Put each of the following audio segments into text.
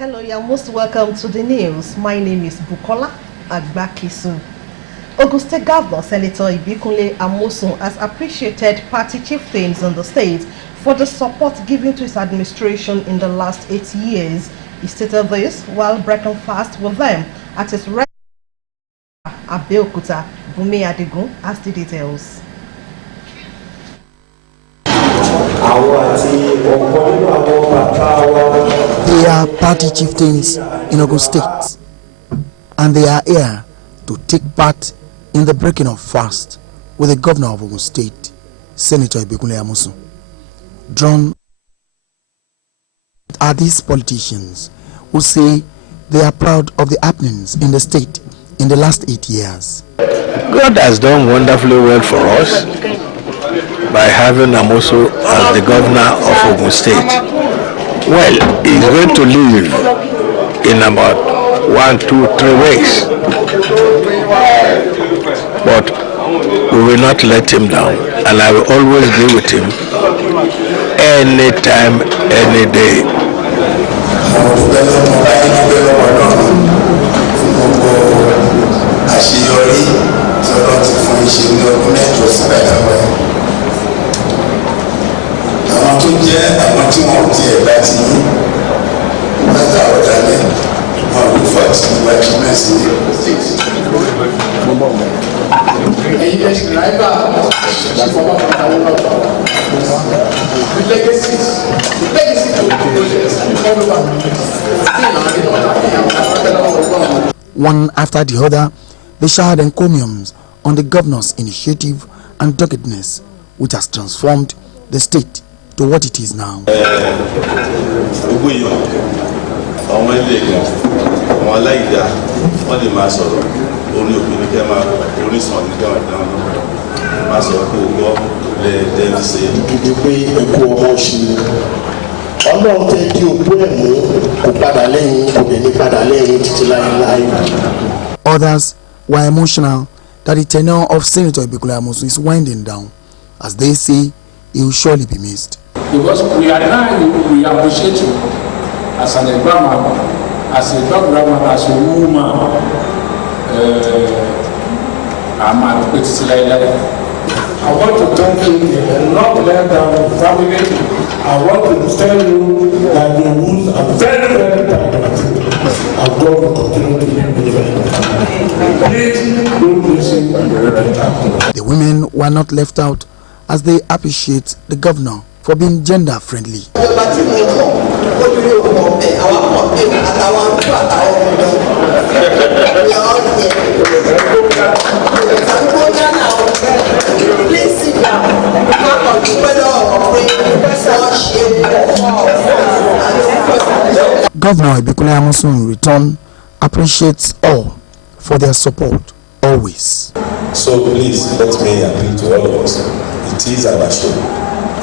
Hello, you're most welcome to the news. My name is Bukola Agbakisu. Ogun State Governor Senator Ibikunle Amosun has appreciated party chieftains in the state for the support given to his administration in the last 8 years. He stated this while breaking fast with them at his restaurant Abeokuta. Bumi Adigun has the details. They are party chieftains in Ogun State, and they are here to take part in the breaking of fast with the governor of Ogun State, Senator Ibikunle Amosun. Drawn are these politicians who say they are proud of the happenings in the state in the last 8 years. God has done wonderfully well for us by having Amosun as the governor of Ogun State. Well, he's going to leave in about 1, 2, 3 weeks, but we will not let him down, and I will always be with him anytime, any day. One after the other, they showered encomiums on the governor's initiative and doggedness, which has transformed the state to what it is now. Others were emotional that the tenure of Senator Ibikunle Amosun is winding down, as they say he will surely be missed. Because we appreciate you as a grandma, as a dog grandma, as a woman. I want to thank you and not let down the family. I want to tell you that the rules are very, very tight. And God will continue to be with you. Please don't listen to the The women were not left out as they appreciate the governor for being gender friendly. Governor Ibikunle Amosun in return appreciates all for their support always. So please let me appeal to all of us. It is our show.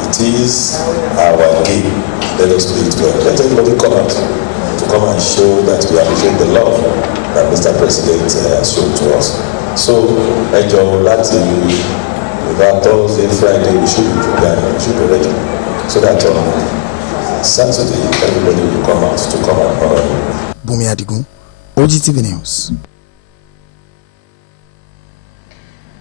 It is our game. Let us play it well. Let everybody come out to come and show that we appreciate the love that Mr. President has shown to us. So, that Thursday, Friday, we should be ready. So that on Saturday, everybody will come out to come and honor him. Bumi Adigun, Ogtv News.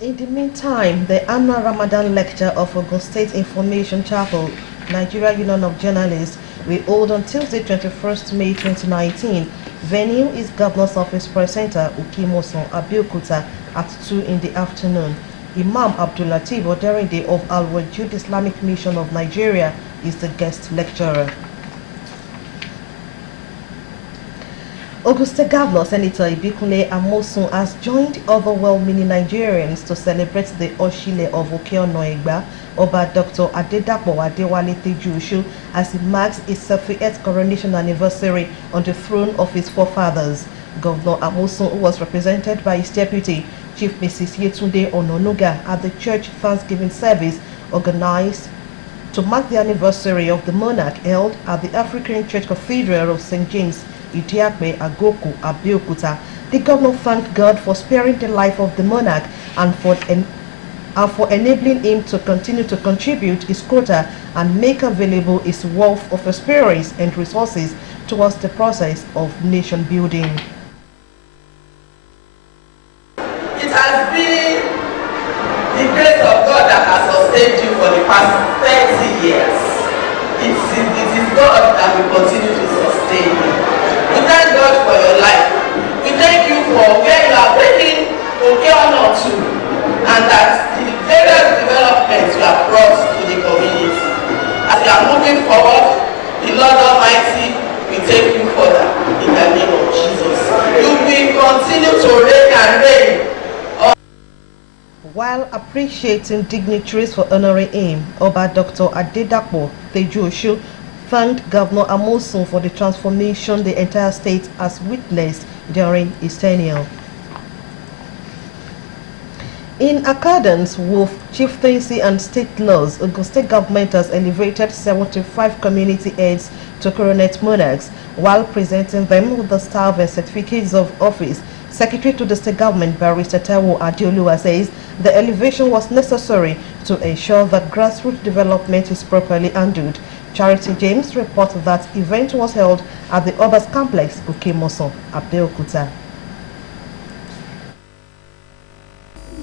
In the meantime, the annual Ramadan lecture of Ogun State Information Chapel, Nigeria Union of Journalists, will hold on Tuesday, 21st May 2019. Venue is Governor's Office Press Center, Ukimoson, Abeokuta, at 2 in the afternoon. Imam Abdul Latif Oderinde of Al-Wajud Islamic Mission of Nigeria is the guest lecturer. Ogun State Governor Senator Ibikunle Amosun has joined other well-meaning Nigerians to celebrate the Oshile of Okeonoegba, Oba Dr. Adedapo Adewale Tejuosho, as he marks his 78th coronation anniversary on the throne of his forefathers. Governor Amosun, who was represented by his deputy, Chief Mrs. Yetunde Ononuga, at the church Thanksgiving service organized to mark the anniversary of the monarch held at the African Church Cathedral of St. James, Idiakbe, Agoku, Abeokuta. The governor thanked God for sparing the life of the monarch and for enabling him to continue to contribute his quota and make available his wealth of experience and resources towards the process of nation building. It has been the grace of God that has sustained you for the past 30 years. It is God that will continue to sustain you. We thank God for your life. We thank you for where you are taking honor to, and that the various developments you have brought to the community. As you are moving forward, the Lord Almighty will take you further in the name of Jesus. You will continue to reign and reign. While appreciating dignitaries for honoring him, Oba Dr. Adedapo Tejuosho thanked Governor Amosun for the transformation the entire state has witnessed during his tenure. In accordance with chieftaincy and state laws, Ogun State government has elevated 75 community heads to coronet monarchs while presenting them with the staff and certificates of office. Secretary to the state government, Barrister Taiwo Adeoluwa, says the elevation was necessary to ensure that grassroots development is properly handled. Charity James reports that event was held at the Obas Complex, Okemoson, Abeokuta.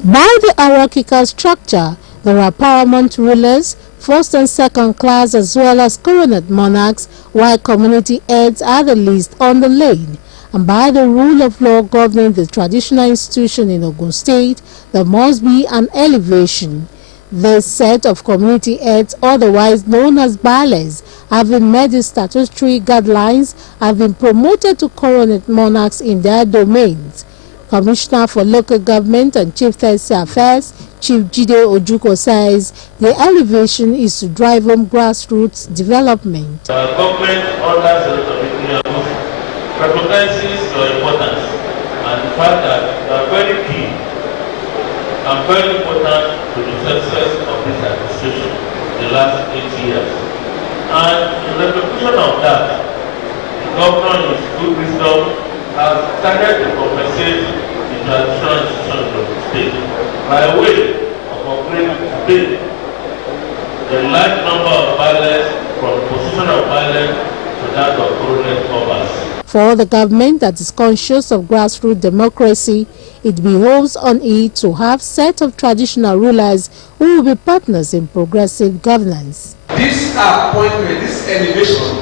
By the hierarchical structure, there are paramount rulers, first and second class, as well as coronet monarchs, while community heads are the least on the lane. And by the rule of law governing the traditional institution in Ogun State, there must be an elevation. This set of community heads, otherwise known as baales, having met the statutory guidelines, have been promoted to coronet monarchs in their domains. Commissioner for Local Government and Chieftaincy Affairs, Chief Jide Ojuko, says the elevation is to drive home grassroots development. Government orders recognizes your importance and the fact that you are very key and very important to the success of this administration in the last 8 years. And in recognition of that, the governor in his good wisdom has started to compensate the traditional institutions of the state by way of upgrading today the large number of baales from the position of baale to that of coronet obas. For the government that is conscious of grassroots democracy, it behoves on it to have a set of traditional rulers who will be partners in progressive governance. This appointment, this elevation,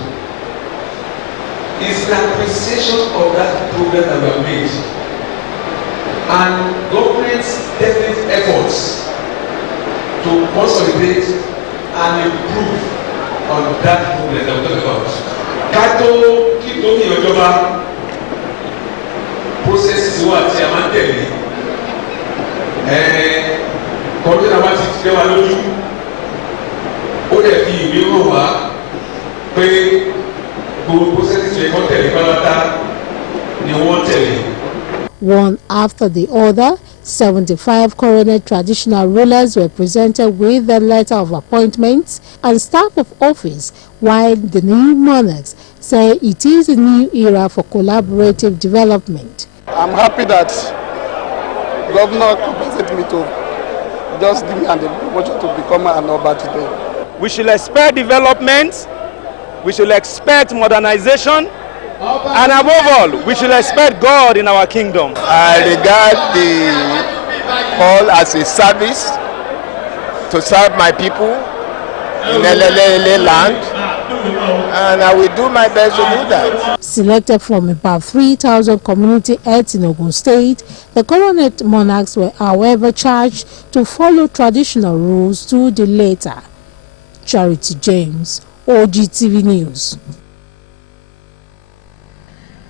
is an appreciation of that progress that we have made and government's definite efforts to consolidate and improve on that progress that we talk about. Kato keep talking your job processes wà tí a máa ń tẹ̀lé kọ́ńtínà wa ti tẹ́ wa lójú ó dẹ̀ fi ìwé hàn wá pé gbogbo processes yẹ kọ́ tẹ̀lé pátápátá ni wọ́n tẹ̀lé. One after the other, 75 coronet traditional rulers were presented with their letter of appointments and staff of office, while the new monarchs say it is a new era for collaborative development. I'm happy that Governor compensated me to just give me an promotion to become an Oba today. We should expect development, we should expect modernization, and above all, we should expect God in our kingdom. I regard the call as a service to serve my people in LLA land, and I will do my best to do that. Selected from about 3,000 community heads in Ogun State, the coronet monarchs were however charged to follow traditional rules to the letter. Charity James, Ogtv News.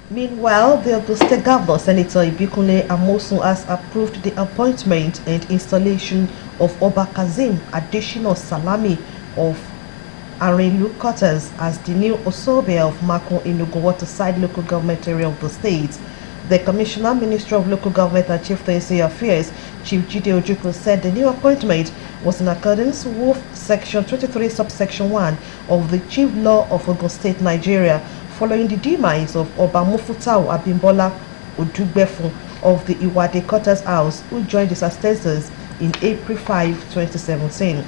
Meanwhile, the Ogun State Governor, Senator Ibikunle Amosun, has approved the appointment and installation of Oba Kazim Adeshino Salami of Arinlu Quarters as the new Osobe of Makun in Ogun Waterside local government area of the state. The Commissioner, Minister of Local Government and Chieftaincy Affairs, Chief Jide Ojuko, said the new appointment was in accordance with Section 23, Subsection 1 of the Chief Law of Ogun State, Nigeria, following the demise of Oba Mufutau Abimbola Odugbefun of the Iwade Quarters House, who joined his ancestors in April 5, 2017.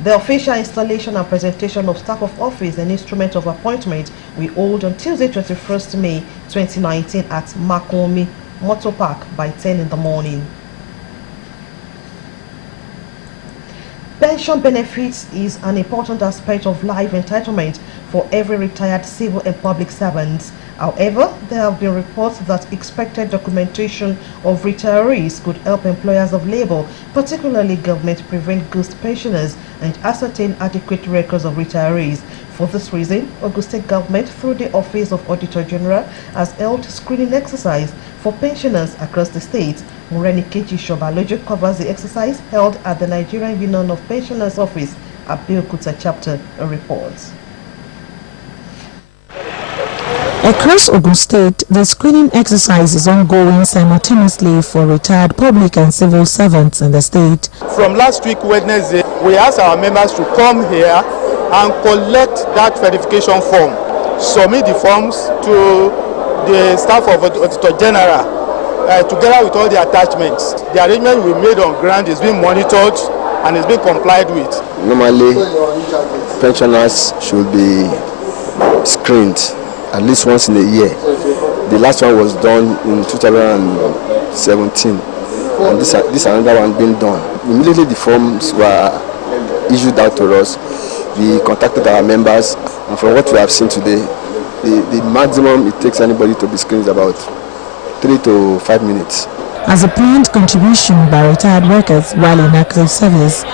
The official installation and presentation of staff of office and instrument of appointment will hold on Tuesday 21st May 2019 at Makomi Motor Park by 10 in the morning. Pension benefits is an important aspect of life entitlement for every retired civil and public servant. However, there have been reports that expected documentation of retirees could help employers of labor, particularly government, prevent ghost pensioners and ascertain adequate records of retirees. For this reason, Ogun State government, through the Office of Auditor General, has held screening exercise for pensioners across the state. Morenikeji Shobalojo covers the exercise held at the Nigerian Union of Pensioners Office at Abeokuta chapter. A report. Across Ogun State, the screening exercise is ongoing simultaneously for retired public and civil servants in the state. From last week, Wednesday, we asked our members to come here and collect that verification form, submit the forms to the staff of Auditor General, together with all the attachments. The arrangement we made on ground is being monitored and is being complied with. Normally, pensioners should be screened at least once in a year. The last one was done in 2017, and this another one being done. Immediately the forms were issued out to us. We contacted our members, and from what we have seen today, the maximum it takes anybody to be screened is about 3 to 5 minutes. As a planned contribution by retired workers while in active service,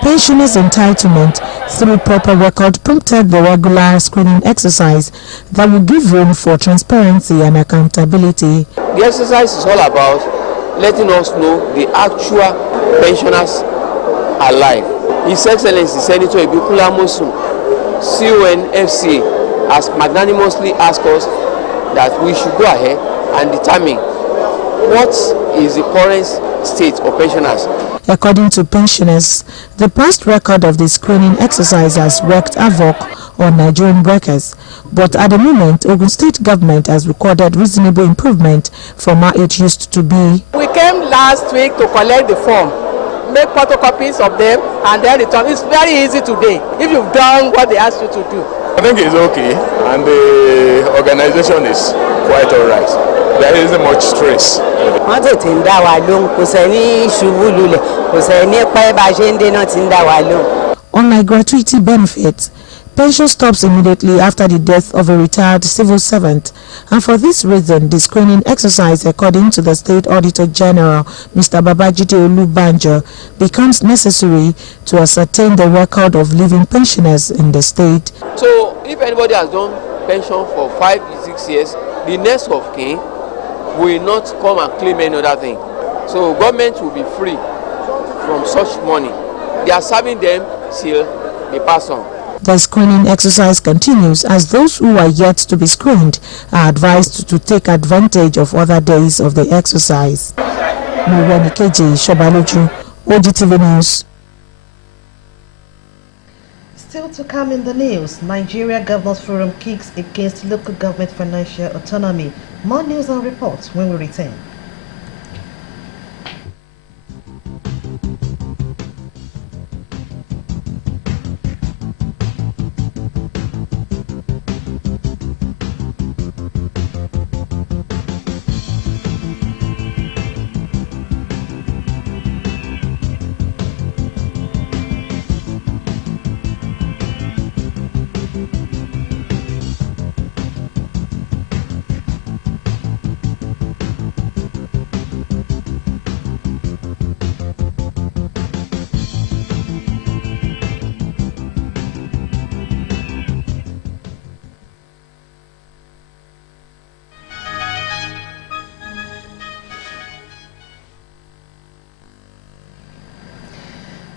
pensioners' entitlement through proper record prompted the regular screening exercise that will give room for transparency and accountability. The exercise is all about letting us know the actual pensioners alive. His Excellency Senator Ibikula Mosun, CONFCA, has magnanimously asked us that we should go ahead and determine what is the current state of pensioners. According to pensioners, the past record of the screening exercise has worked havoc on Nigerian workers, but at the moment, Ogun State government has recorded reasonable improvement from how it used to be. We came last week to collect the form, make photocopies of them, and then return. It's very easy today if you've done what they asked you to do. I think it's okay, and the organization is quite all right. There isn't much stress. Unlike gratuity benefits, pension stops immediately after the death of a retired civil servant, and for this reason, the screening exercise, according to the State Auditor General, Mr. Babajide Olubanjo, becomes necessary to ascertain the record of living pensioners in the state. So, if anybody has done pension for 5 to 6 years, the next of kin will not come and claim any other thing. So, government will be free from such money. They are serving them till they pass on. The screening exercise continues as those who are yet to be screened are advised to take advantage of other days of the exercise. Morenikeji Shobaloju, Ogtv News. Still to come in the news, Nigeria Governors Forum kicks against local government financial autonomy. More news and reports when we return.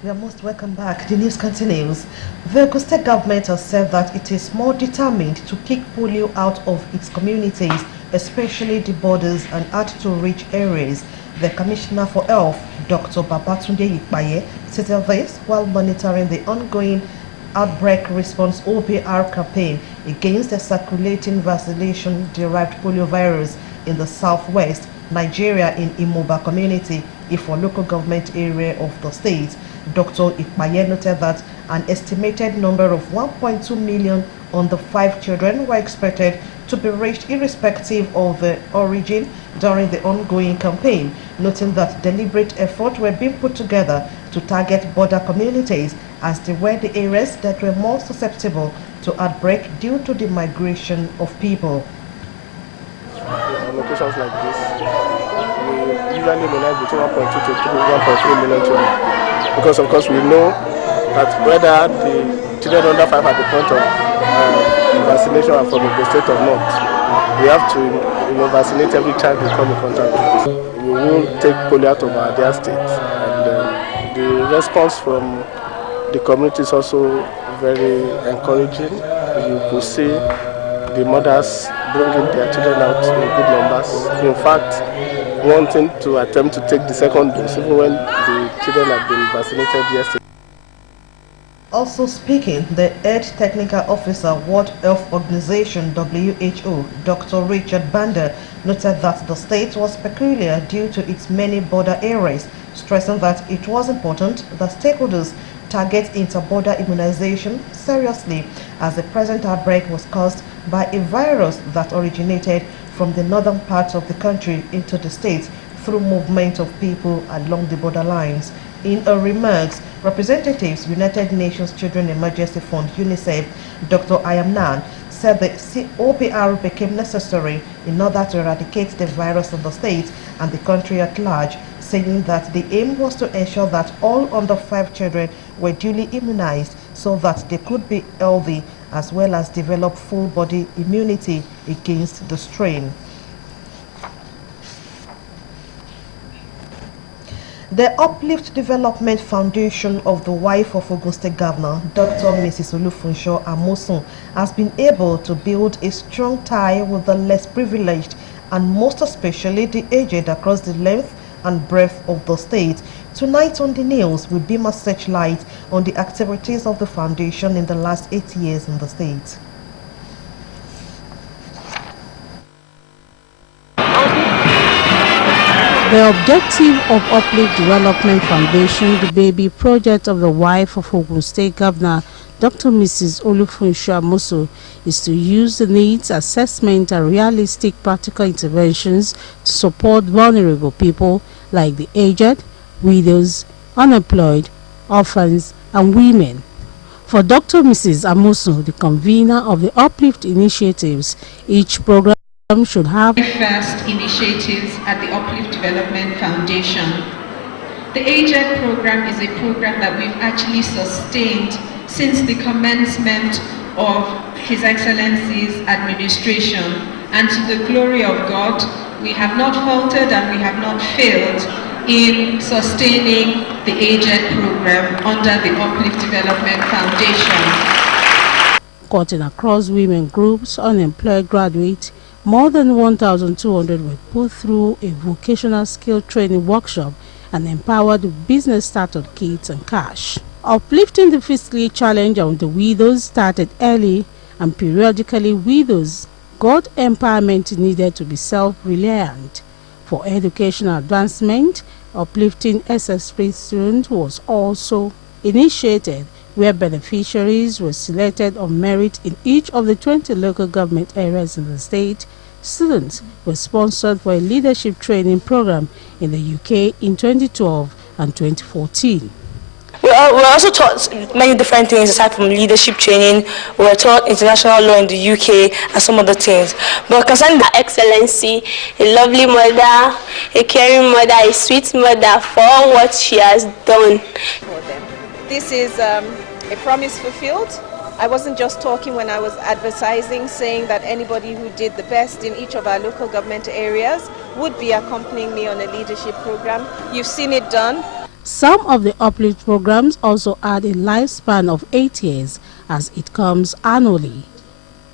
You are most welcome back. The news continues. The Ogun State government has said that it is more determined to kick polio out of its communities, especially the borders and add to rich areas. The Commissioner for Health, Dr. Babatunde Ikpaye, stated this while monitoring the ongoing Outbreak Response OPR campaign against the circulating vaccination-derived polio virus in the southwest. Nigeria in Imoba community, Ifo local government area of the state. Dr. Ikpaye noted that an estimated number of 1.2 million on the 5 children were expected to be reached irrespective of the origin during the ongoing campaign, noting that deliberate efforts were being put together to target border communities as they were the areas that were more susceptible to outbreak due to the migration of people. On locations like this, we usually immunize between 1.2 to 1.3 million children. Because of course we know that whether the children under 5 at the point of vaccination are from the state or not, we have to vaccinate every child we come in contact with. We will take polio out of their state, and the response from the community is also very encouraging. You could see the mothers bringing their children out in good numbers. In fact, wanting to attempt to take the second dose, even when the children have been vaccinated yesterday. Also speaking, the Head Technical Officer, World Health Organization (WHO), Dr. Richard Banda, noted that the state was peculiar due to its many border areas, stressing that it was important that stakeholders target inter-border immunization seriously, as the present outbreak was caused by a virus that originated from the northern parts of the country into the state through movement of people along the borderlines. In her remarks, representatives United Nations Children Emergency Fund (UNICEF), Dr. Ayamnan, said the OPR became necessary in order to eradicate the virus in the state and the country at large, saying that the aim was to ensure that all under 5 children were duly immunized so that they could be healthy as well as develop full body immunity against the strain. The Uplift Development Foundation of the wife of Ogun State Governor, Dr. Mrs. Olufunsho Amosun, has been able to build a strong tie with the less privileged and most especially the aged across the length and breadth of the state. Tonight on the news, we beam a searchlight on the activities of the foundation in the last 8 years in the state. The objective of Uplift Development Foundation, the baby project of the wife of Ogun State Governor, Dr. Mrs. Olufunsho Amosun, is to use the needs assessment and realistic practical interventions to support vulnerable people like the aged, widows, unemployed, orphans, and women. For Dr. Mrs. Amosun, the convener of the Uplift initiatives, each program should have first initiatives at the Uplift Development Foundation. The Aged program is a program that we've actually sustained since the commencement of His Excellency's administration, and to the glory of God, we have not halted and we have not failed in sustaining the Aged program under the Uplift Development Foundation. Cutting across women groups, unemployed graduates, more than 1,200 were put through a vocational skill training workshop and empowered with business startup kits and cash. Uplifting the fiscally challenged on the widows started early, and periodically widows got empowerment needed to be self-reliant. For educational advancement, Uplifting SS3 students was also initiated, where beneficiaries were selected on merit in each of the 20 local government areas in the state. Students were sponsored for a leadership training program in the UK in 2012 and 2014. We're also taught many different things aside from leadership training. We're taught international law in the UK and some other things. But concerning Her Excellency, a lovely mother, a caring mother, a sweet mother for what she has done. This is a promise fulfilled. I wasn't just talking when I was advertising, saying that anybody who did the best in each of our local government areas would be accompanying me on a leadership program. You've seen it done. Some of the Uplift programs also add a lifespan of 8 years as it comes annually.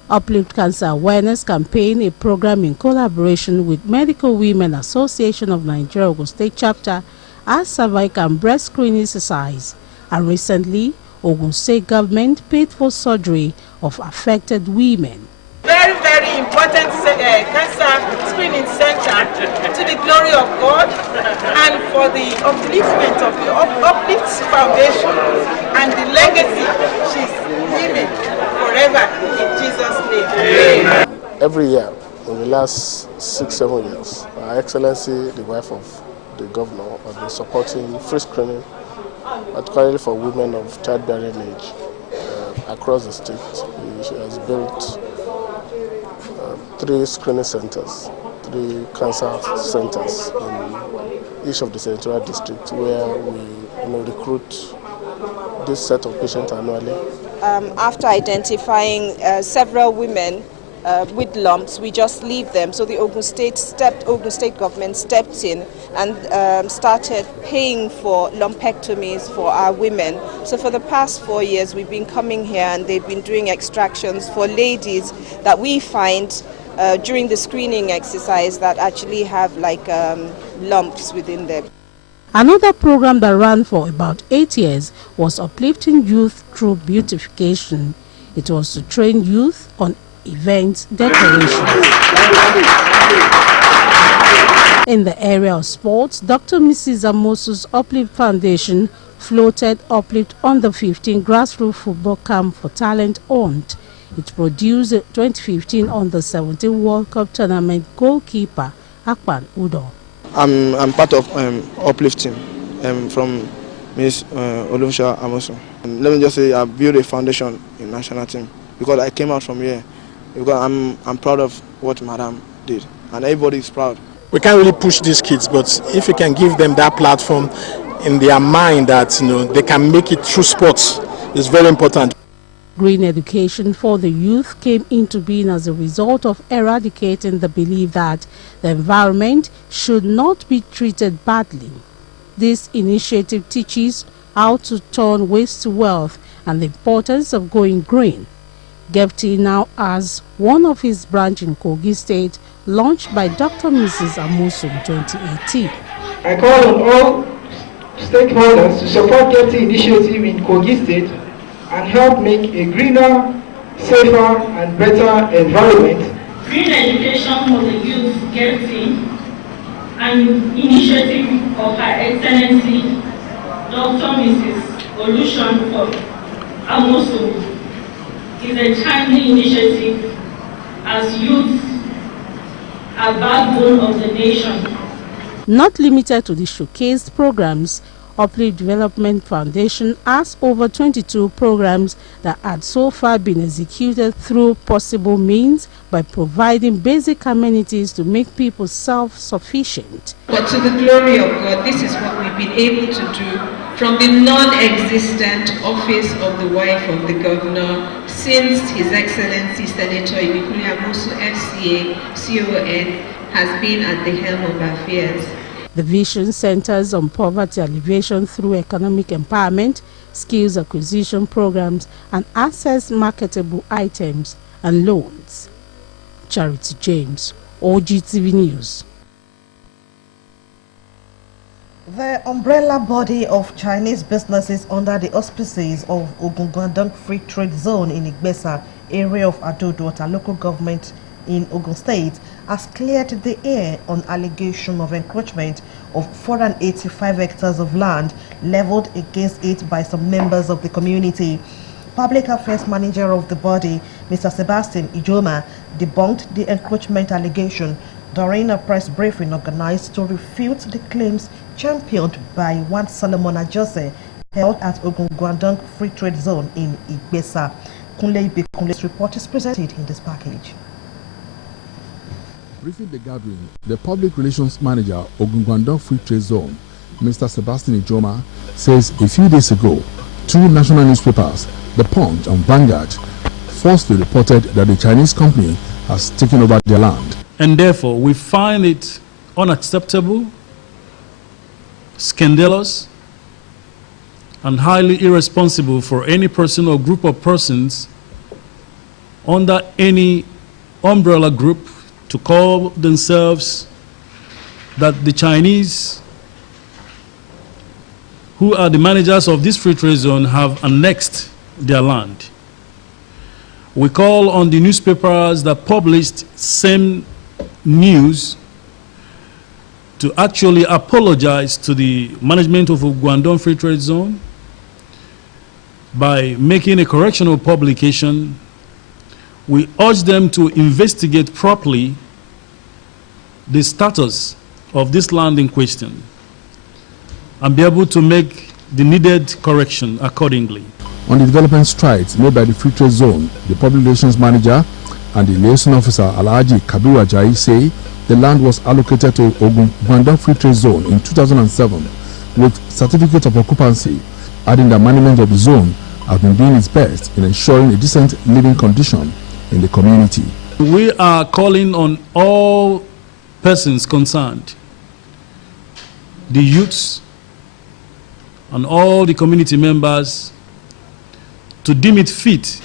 Uplift Cancer Awareness Campaign, a program in collaboration with Medical Women Association of Nigeria Ogun State Chapter, has cervical and breast screening exercise. And recently, Ogun State government paid for surgery of affected women. very, very important cancer screening center to the glory of God and for the upliftment of the Uplift Foundation and the legacy she's leaving forever in Jesus' name. Amen. Every year, in the last 6-7 years, Her Excellency, the wife of the governor, has been supporting free screening, particularly for women of childbearing age across the state. She has built 3 screening centers, 3 cancer centers in each of the senatorial districts where we recruit this set of patients annually. After identifying several women with lumps, we just leave them. So the Ogun State government stepped in and started paying for lumpectomies for our women. So for the past 4 years, we've been coming here and they've been doing extractions for ladies that we find during the screening exercise that actually have like lumps within them. Another program that ran for about 8 years was uplifting youth through beautification. It was to train youth on event decorations. In the area of sports, Dr. Mrs. Amosu's Uplift Foundation floated Uplift Under 15 grassroots football camp for talent owned. It produced the 2015 Under 17 World Cup tournament goalkeeper Akpan Udo. I'm part of uplifting from Ms. Olusha Amosu. Let me just say I built a foundation in national team because I came out from here. Because I'm proud of what Madam did, and everybody is proud. We can't really push these kids, but if you can give them that platform in their mind that they can make it through sports, it's very important. Green education for the youth came into being as a result of eradicating the belief that the environment should not be treated badly. This initiative teaches how to turn waste to wealth and the importance of going green. GEFT now has one of his branch in Kogi State, launched by Dr. Mrs. Amosu in 2018. I call on all stakeholders to support GEFT initiative in Kogi State and help make a greener, safer and better environment. Green education for the youth GEFT and initiative of Her Excellency Dr. Mrs. Olusha Amosu is a timely initiative as youth are backbone of the nation. Not limited to the showcased programs, Uplift Development Foundation has over 22 programs that had so far been executed through possible means by providing basic amenities to make people self-sufficient. But to the glory of God, this is what we've been able to do from the non-existent office of the wife of the governor since His Excellency Senator Ibikuli Amosu FCA CON has been at the helm of affairs. The vision centers on poverty alleviation through economic empowerment, skills acquisition programs, and access marketable items and loans. Charity James, Ogtv News. The umbrella body of Chinese businesses under the auspices of Ogun Free Trade Zone in Igbesa, area of Adodota local government in Ogun State, has cleared the air on allegation of encroachment of 485 hectares of land leveled against it by some members of the community. Public Affairs Manager of the body, Mr. Sebastian Ijoma, debunked the encroachment allegation during a press briefing organized to refute the claims championed by one Solomon Ajose held at Ogun Free Trade Zone in Igbesa. Kunle Ibikunle's report is presented in this package. Briefing the gathering, the Public Relations Manager Ogun Free Trade Zone, Mr. Sebastian Ijoma, says a few days ago, 2 national newspapers, The Punch and Vanguard, falsely reported that the Chinese company has taken over their land. And therefore, we find it unacceptable, scandalous, and highly irresponsible for any person or group of persons under any umbrella group to call themselves that the Chinese, who are the managers of this free trade zone, have annexed their land. We call on the newspapers that published same news to actually apologize to the management of Guangdong Free Trade Zone by making a correctional publication. We urge them to investigate properly the status of this land in question and be able to make the needed correction accordingly. On the development strides made by the Free Trade Zone, the Public Relations Manager and the Liaison Officer Alhaji Kabiru Ajayi say the land was allocated to Guangdong Free Trade Zone in 2007 with certificate of occupancy, adding that management of the zone has been doing its best in ensuring a decent living condition in the community. We are calling on all persons concerned, the youths and all the community members, to deem it fit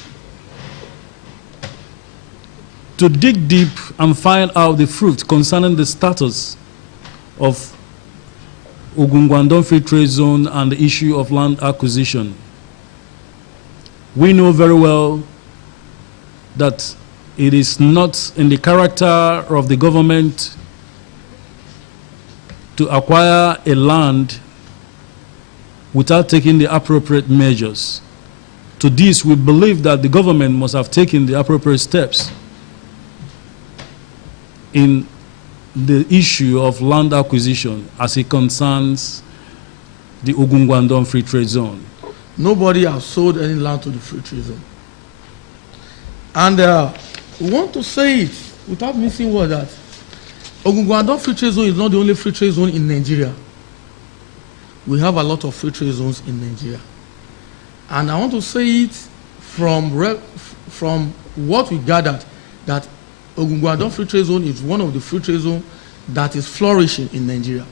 to dig deep and find out the truth concerning the status of Guangdong Free Trade Zone and the issue of land acquisition. We know very well that it is not in the character of the government to acquire a land without taking the appropriate measures. To this, we believe that the government must have taken the appropriate steps in the issue of land acquisition as it concerns the Guangdong Free Trade Zone. Nobody has sold any land to the Free Trade Zone. And we want to say it without missing word that Guangdong Free Trade Zone is not the only free trade zone in Nigeria. We have a lot of free trade zones in Nigeria. And I want to say it from what we gathered, that Guangdong Free Trade Zone is one of the free trade zones that is flourishing in Nigeria.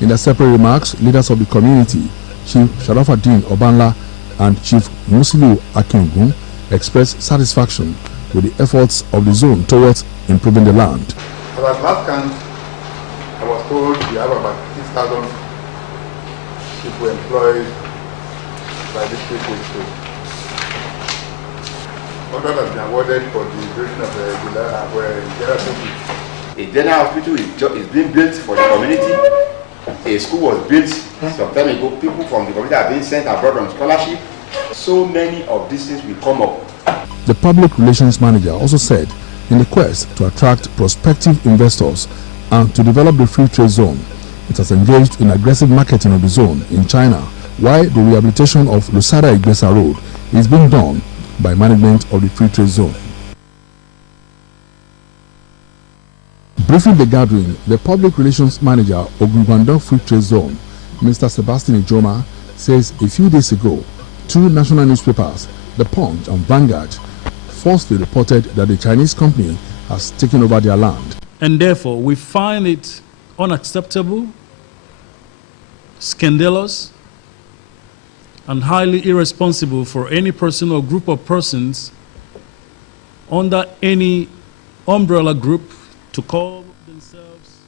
In their separate remarks, leaders of the community, Chief Sharafaddin Obanla and Chief Musilu Akingun, expressed satisfaction with the efforts of the zone towards improving the land. At last count, I was told we have about 6,000 people employed by this free trade zone. Order has been awarded for the building of the general hospital. A general hospital is being built for the community. A school was built some time ago. People from the community are being sent abroad on scholarship. So many of these things will come up. The Public Relations Manager also said, in the quest to attract prospective investors and to develop the free trade zone, it has engaged in aggressive marketing of the zone in China, while the rehabilitation of Lusada Igbesa Road is being done by management of the free trade zone. Briefing the gathering, the Public Relations Manager of Guangdong Free Trade Zone, Mr. Sebastian Ijoma, says a few days ago, two national newspapers, The Punch and Vanguard, falsely reported that the Chinese company has taken over their land. And therefore, we find it unacceptable, scandalous, and highly irresponsible for any person or group of persons under any umbrella group to call themselves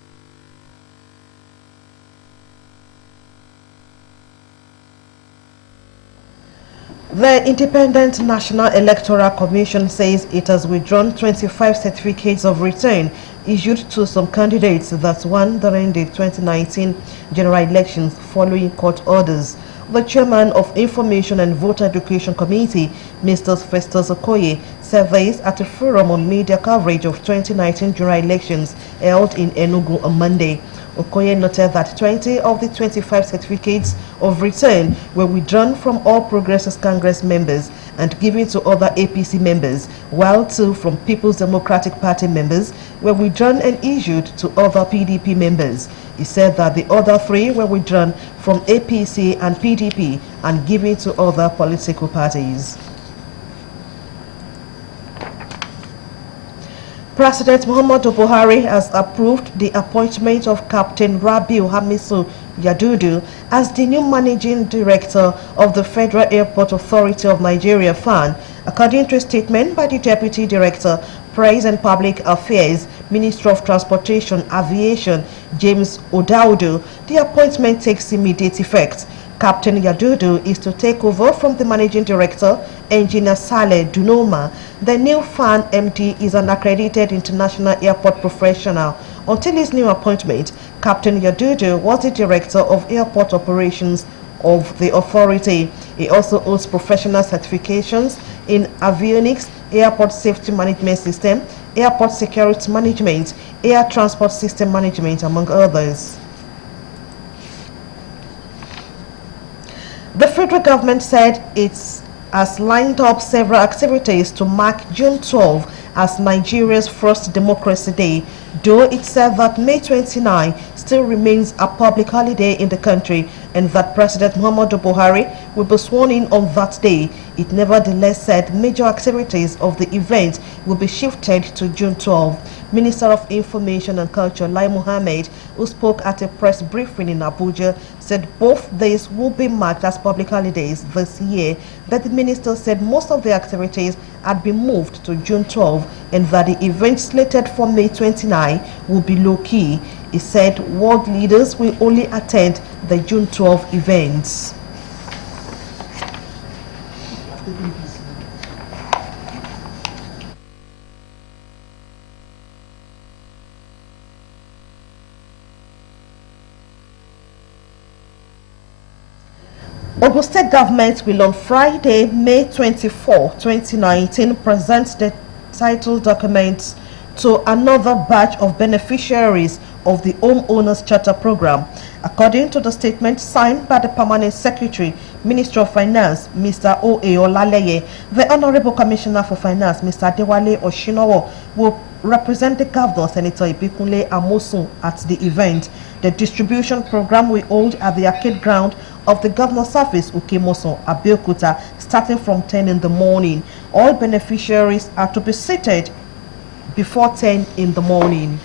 The Independent National Electoral Commission says it has withdrawn 25 certificates of return issued to some candidates that won during the 2019 general elections following court orders. The chairman of Information and Voter Education Committee, Mr. Festus Okoye, said this at a forum on media coverage of 2019 general elections held in Enugu on Monday. Okoye noted that 20 of the 25 certificates of return were withdrawn from All Progressives Congress members and given to other APC members, while 2 from People's Democratic Party members were withdrawn and issued to other PDP members. He said that the other 3 were withdrawn from APC and PDP and given to other political parties. President Muhammadu Buhari has approved the appointment of Captain Rabiu Hamisu Yadudu as the new managing director of the Federal Airport Authority of Nigeria (FAN), according to a statement by the Deputy Director, Press and Public Affairs, Ministry of Transportation, Aviation, James Odaudu. The appointment takes immediate effect. Captain Yadudu is to take over from the Managing Director, Engineer Saleh Dunoma, The new FAN MD is an accredited international airport professional. Until his new appointment, Captain Yadudu was the director of airport operations of the authority. He also holds professional certifications in avionics, airport safety management system, airport security management, air transport system management, among others. The federal government said it has lined up several activities to mark June 12 as Nigeria's first Democracy Day, though it said that May 29 still remains a public holiday in the country and that President Muhammadu Buhari will be sworn in on that day. It nevertheless said major activities of the event will be shifted to June 12. Minister of Information and Culture Lai Mohammed, who spoke at a press briefing in Abuja, said both days will be marked as public holidays this year, but the minister said most of the activities had been moved to June 12 and that the event slated for May 29 will be low-key. He said world leaders will only attend the June 12 events. Ogun State government will on Friday, May 24, 2019, present the title documents to another batch of beneficiaries of the Homeowners Charter Program. According to the statement signed by the Permanent Secretary, Minister of Finance, Mr. O.A. Olaleye, the Honorable Commissioner for Finance, Mr. Adewale Oshinowo, will represent the Governor, Senator Ibikunle Amosun, at the event. The distribution program will hold at the arcade ground of the Governor's Office, Ukemoso, Abeokuta, starting from 10 in the morning. All beneficiaries are to be seated before 10 in the morning.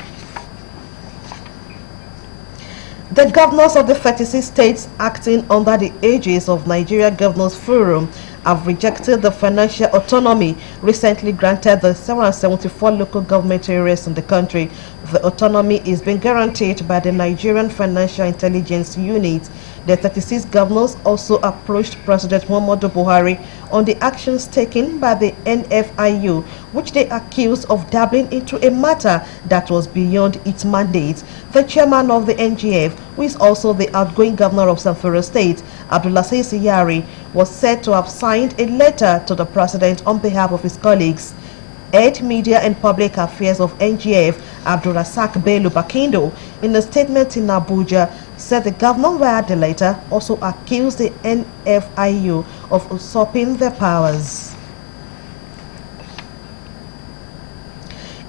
The governors of the 36 states acting under the aegis of Nigeria Governors Forum have rejected the financial autonomy recently granted the 774 local government areas in the country. The autonomy is being guaranteed by the Nigerian Financial Intelligence Unit. The 36 governors also approached President Muhammadu Buhari on the actions taken by the NFIU, which they accused of dabbling into a matter that was beyond its mandate. The chairman of the NGF, who is also the outgoing governor of Zamfara State, Abdulaziz Yari, was said to have signed a letter to the president on behalf of his colleagues. Head Media and Public Affairs of NGF, Abdulrasak Bello Bakindo, in a statement in Abuja, said the governor via the letter also accused the NFIU of usurping their powers.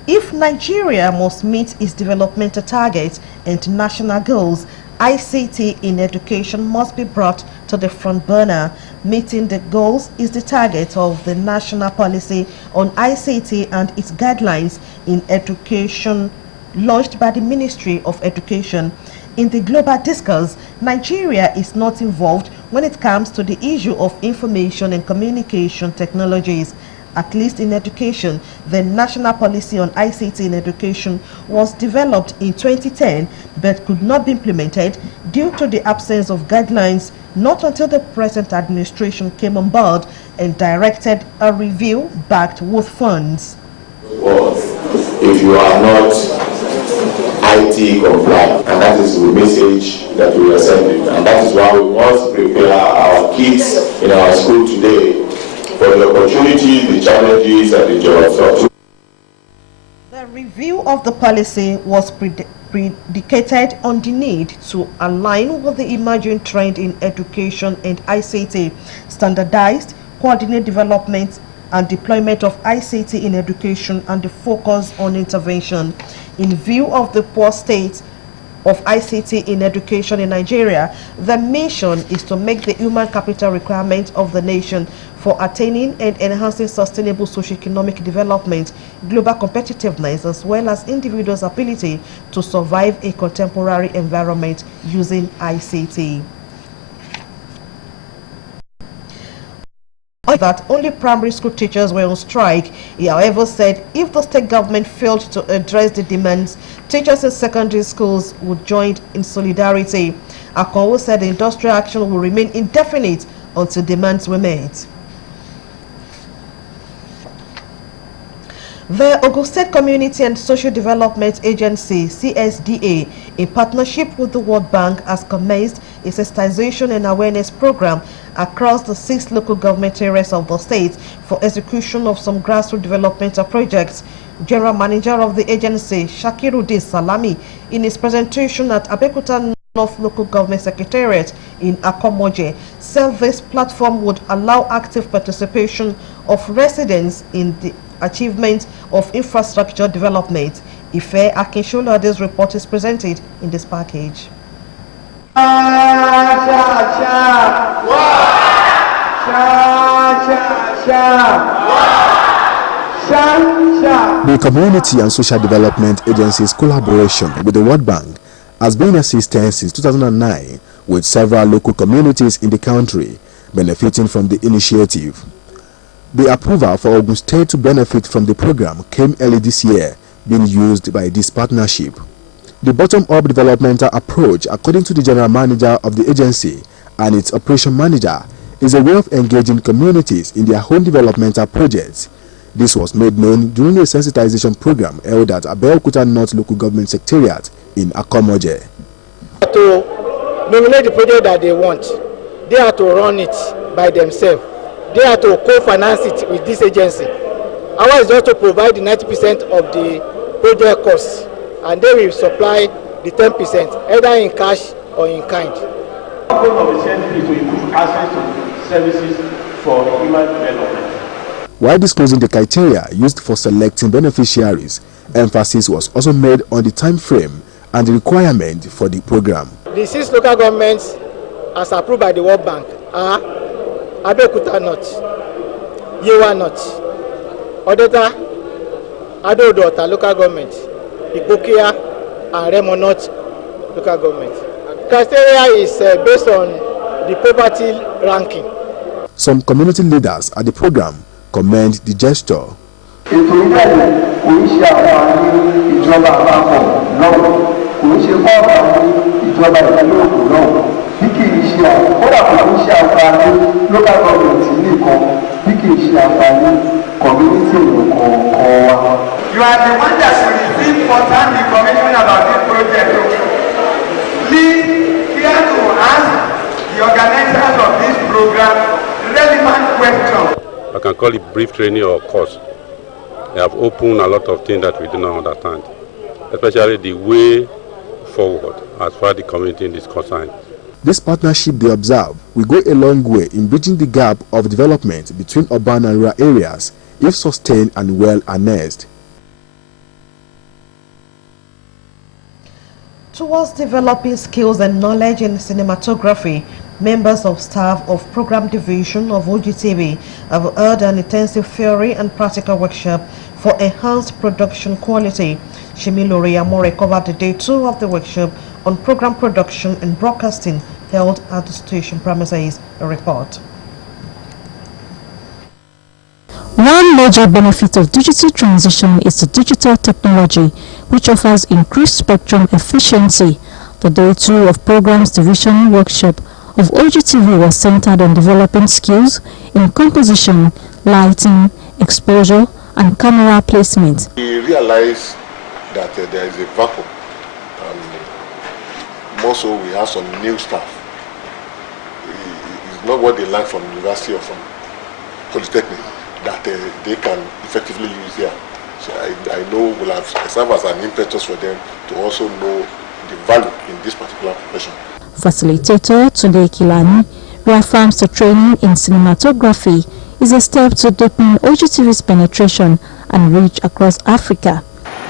If Nigeria must meet its developmental targets and national goals, ICT in education must be brought to the front burner. Meeting the goals is the target of the national policy on ICT and its guidelines in education launched by the Ministry of Education. In the global discourse, Nigeria is not involved when it comes to the issue of information and communication technologies. At least in education, the national policy on ICT in education was developed in 2010 but could not be implemented due to the absence of guidelines not until the present administration came on board and directed a review backed with funds. Well, if you are not IT compliant, and that is the message that we are sending, and that is why we must prepare our kids in our school today for the opportunities, the challenges, and the jobs. The review of the policy was predicated on the need to align with the emerging trend in education and ICT, standardized, coordinate development and deployment of ICT in education, and the focus on intervention. In view of the poor state of ICT in education in Nigeria, the mission is to make the human capital requirement of the nation for attaining and enhancing sustainable socio-economic development, global competitiveness, as well as individuals' ability to survive a contemporary environment using ICT. That only primary school teachers were on strike. He, however, said if the state government failed to address the demands, teachers in secondary schools would join in solidarity. Akonwo said the industrial action will remain indefinite until demands were met. The Ogun State Community and Social Development Agency, CSDA, in partnership with the World Bank, has commenced a sensitization and awareness program across the 6 local government areas of the state for execution of some grassroots developmental projects. General Manager of the agency, Shakiruddin Salami, in his presentation at Abeokuta North Local Government Secretariat in Akomoje, said this platform would allow active participation of residents in the achievement of infrastructure development. Ife Akinshola's report is presented in this package. The Community and Social Development Agency's collaboration with the World Bank has been in existence since 2009, with several local communities in the country benefiting from the initiative. The approval for Ogun State to benefit from the program came early this year, being used by this partnership. The bottom-up developmental approach, according to the General Manager of the agency and its Operation Manager, is a way of engaging communities in their own developmental projects. This was made known during a sensitization program held at Abeokuta North Local Government Secretariat in Akomoje. To nominate the project that they want, they have to run it by themselves. They have to co-finance it with this agency. Ours is just to provide the 90% of the project costs, and they will supply the 10%, either in cash or in kind. The purpose of the center is to improve access to services for human development. While disclosing the criteria used for selecting beneficiaries, emphasis was also made on the time frame and the requirement for the program. The 6 local governments, as approved by the World Bank, are Abeokuta North, Yewa North, Odeta, Ado-Odota local government, Ipokia, and Remo North local government. Criteria is based on the poverty ranking. Some community leaders at the program commend the gesture. Ètò ìdájọ́ kò ń ṣe àǹfààní ìjọba àpapọ̀ lọ́wọ́, kò ń ṣe fún àǹfààní ìjọba ìpínlẹ̀ Ògùn lọ́wọ́, bí kì í ṣe kódà kò ń ṣe àǹfààní local government nìkan, bí kì í ṣe àǹfààní community kọ̀ọ̀kan wa. You are the one that should receive first-hand information about this project. Please care to ask the organizers of this program relevant questions. I can call it brief training or course. They have opened a lot of things that we do not understand, especially the way forward as far as the community is concerned. This partnership, they observe, will go a long way in bridging the gap of development between urban and rural areas if sustained and well harnessed. Towards developing skills and knowledge in cinematography, members of staff of Program Division of Ogtv have held an intensive theory and practical workshop for enhanced production quality. Shimilori Amore covered the day 2 of the workshop on program production and broadcasting held at the station premises. A report. One major benefit of digital transition is the digital technology, which offers increased spectrum efficiency. The day 2 of Programs Division workshop of Ogtv was centered on developing skills in composition, lighting, exposure, and camera placement. We realize that there is a vacuum. More so, we have some new staff. It's not what they learn from university or from polytechnic that they can effectively use here. So I know will have served as an impetus for them to also know the value in this particular profession. Facilitator Tunde Kilani reaffirms the training in cinematography is a step to deepen Ogtv's penetration and reach across Africa.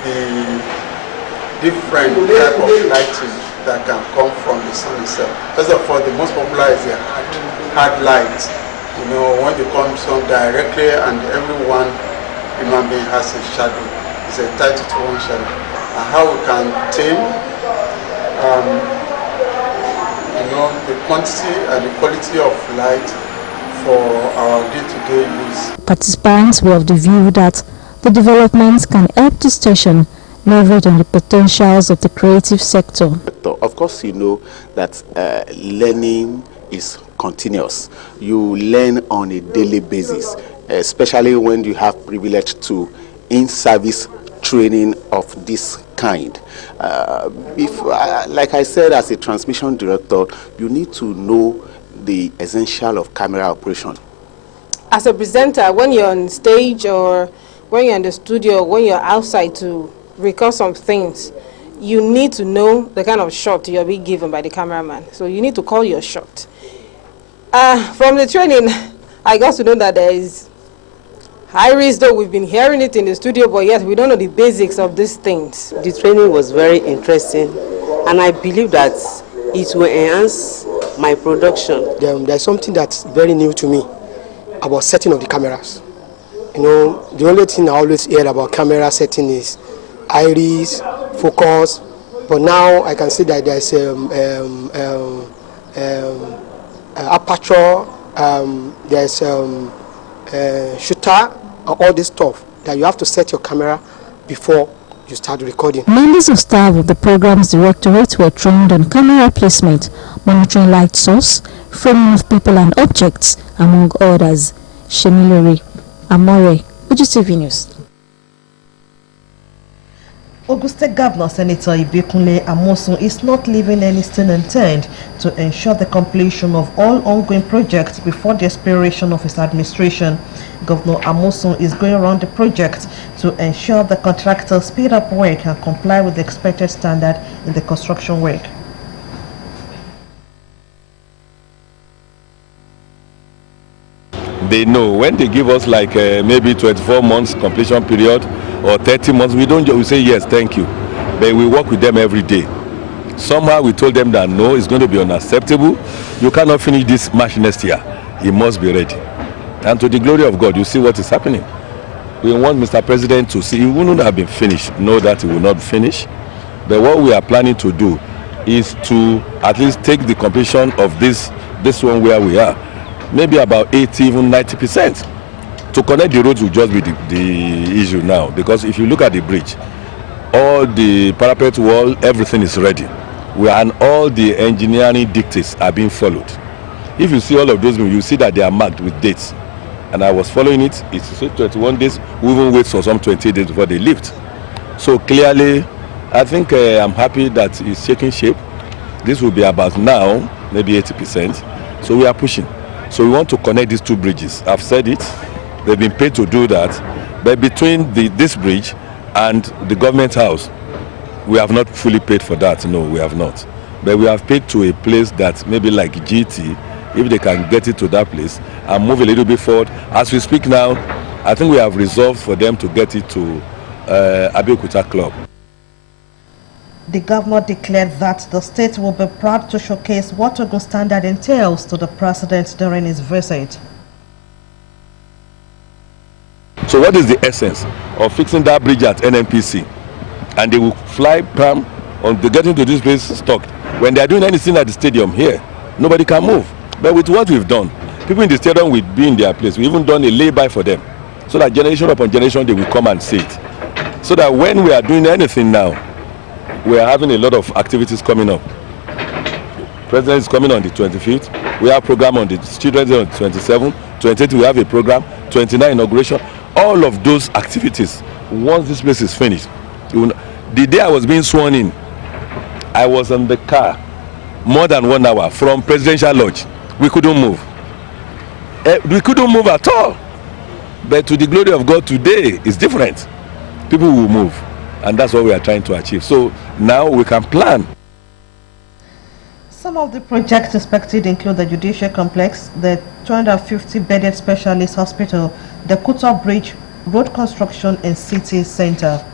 The different type of lighting that can come from the sun itself. First of all, the most popular is the hard light. You know, when you come sun directly and everyone, human being has a shadow. It's a 30-to-1 shadow. And how we can tame the quantity and the quality of light for our day-to-day use. Participants were of the view that the developments can help the station leverage on the potentials of the creative sector. Of course, you know that learning is continuous. You learn on a daily basis, especially when you have privilege to in-service training of this kind. Like I said, as a transmission director, you need to know the essential of camera operation. As a presenter, when you're on stage or when you're in the studio, when you're outside to record some things, you need to know the kind of shot you're being given by the cameraman. So you need to call your shot. From the training, I got to know that there is high risk, though we've been hearing it in the studio, but yet we don't know the basics of these things. The training was very interesting, and I believe that it will enhance my production. There's something that's very new to me about setting of the cameras. You know, the only thing I always hear about camera setting is iris, focus, but now I can see that there's aperture, there's shutter, all this stuff that you have to set your camera before you start recording. Members of staff of the program's directorate were trained on camera placement, monitoring light source, framing of people and objects, among others. Shemilori Amore, Ogtv News. Ogun State Governor Senator Ibikunle Amosun is not leaving any stone unturned to ensure the completion of all ongoing projects before the expiration of his administration. Governor Amosun is going around the project to ensure the contractors speed up work and comply with the expected standard in the construction work. They know when they give us like maybe 24 months completion period or 30 months, we say yes, thank you. But we work with them every day. Somehow we told them that no, it's going to be unacceptable. You cannot finish this March next year. It must be ready. And to the glory of God, you see what is happening. We want Mr. President to see, he wouldn't have been finished, know that he will not finish. But what we are planning to do is to at least take the completion of this one where we are. Maybe about 80, even 90%. To connect the roads will just be the issue now, because if you look at the bridge, all the parapet wall, everything is ready. And all the engineering dictates are being followed. If you see all of those, you see that they are marked with dates. And I was following it. It's 21 days. We even wait for some 20 days before they lift. So clearly, I think I'm happy that it's taking shape. This will be about now, maybe 80%. So we are pushing. So we want to connect these two bridges. I've said it. They've been paid to do that. But between this bridge and the government house, we have not fully paid for that. No, we have not. But we have paid to a place that maybe like GT, if they can get it to that place and move a little bit forward. As we speak now, I think we have resolved for them to get it to Abeokuta Club. The governor declared that the state will be proud to showcase what Ogun Standard entails to the president during his visit. So what is the essence of fixing that bridge at NNPC? And they will fly palm on getting to this place stocked. When they are doing anything at the stadium here, nobody can move. But with what we've done, people in the stadium will be in their place. We even done a lay-by for them, so that generation upon generation they will come and see it. So that when we are doing anything now, we are having a lot of activities coming up. President is coming on the 25th. We have a program on the Children's Day on the 27th. 28th we have a program. 29th inauguration. All of those activities, once this place is finished. The day I was being sworn in, I was in the car more than 1 hour from Presidential Lodge. We couldn't move. We couldn't move at all. But to the glory of God, today is different. People will move. And that's what we are trying to achieve. So now we can plan. Some of the projects expected include the Judicial Complex, the 250-bedded specialist hospital, the Kuta Bridge, road construction, and city center.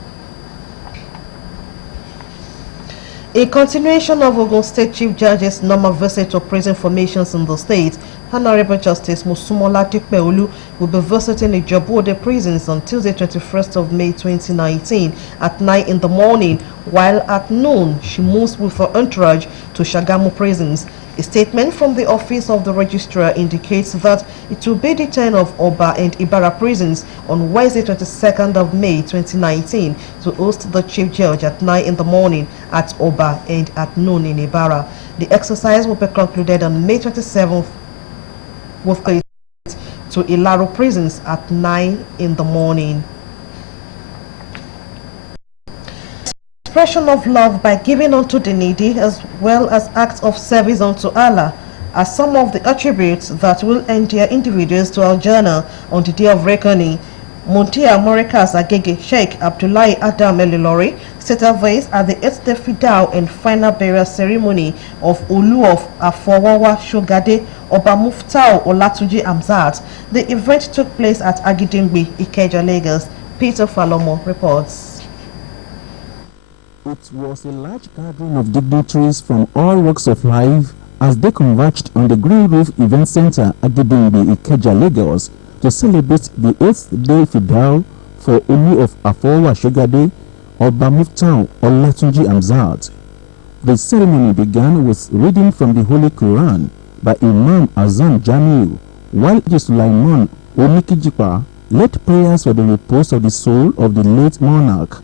A continuation of Ogun State Chief Judge's normal visit to prison formations in the state, Honorable Justice Musumola Tikpeolu will be visiting the Ijebode prisons on Tuesday 21st of May 2019 at 9 in the morning, while at noon she moves with her entourage to Shagamu prisons. A statement from the office of the registrar indicates that it will be the turn of Oba and Ibara prisons on Wednesday 22nd of May 2019 to host the Chief Judge at 9 in the morning at Oba and at noon in Ibara. The exercise will be concluded on May 27th with the to Ilaro prisons at 9 in the morning. expression of love by giving unto the needy as well as acts of service unto Allah are some of the attributes that will endear individuals to our journey on the day of reckoning. Montia Morikas Agege Sheikh Abdullahi Adam Elilori set a voice at the 8th day Fidao and final burial ceremony of Olu of Afowawa Shogade Oba Muftau Olatunji Amzat. The event took place at Agidingbi, Ikeja, Lagos. Peter Falomo reports. It was a large gathering of dignitaries from all walks of life as they converged on the Green Roof Event Center at Agidingbi, Ikeja, Lagos to celebrate the 8th day Fidao for Olu of Afowawa Shogade Oba Muftau Olatunji Amzat. The ceremony began with reading from the Holy Quran by Imam Azam Jamiu, while Sulaiman Omikijipa led prayers for the repose of the soul of the late monarch.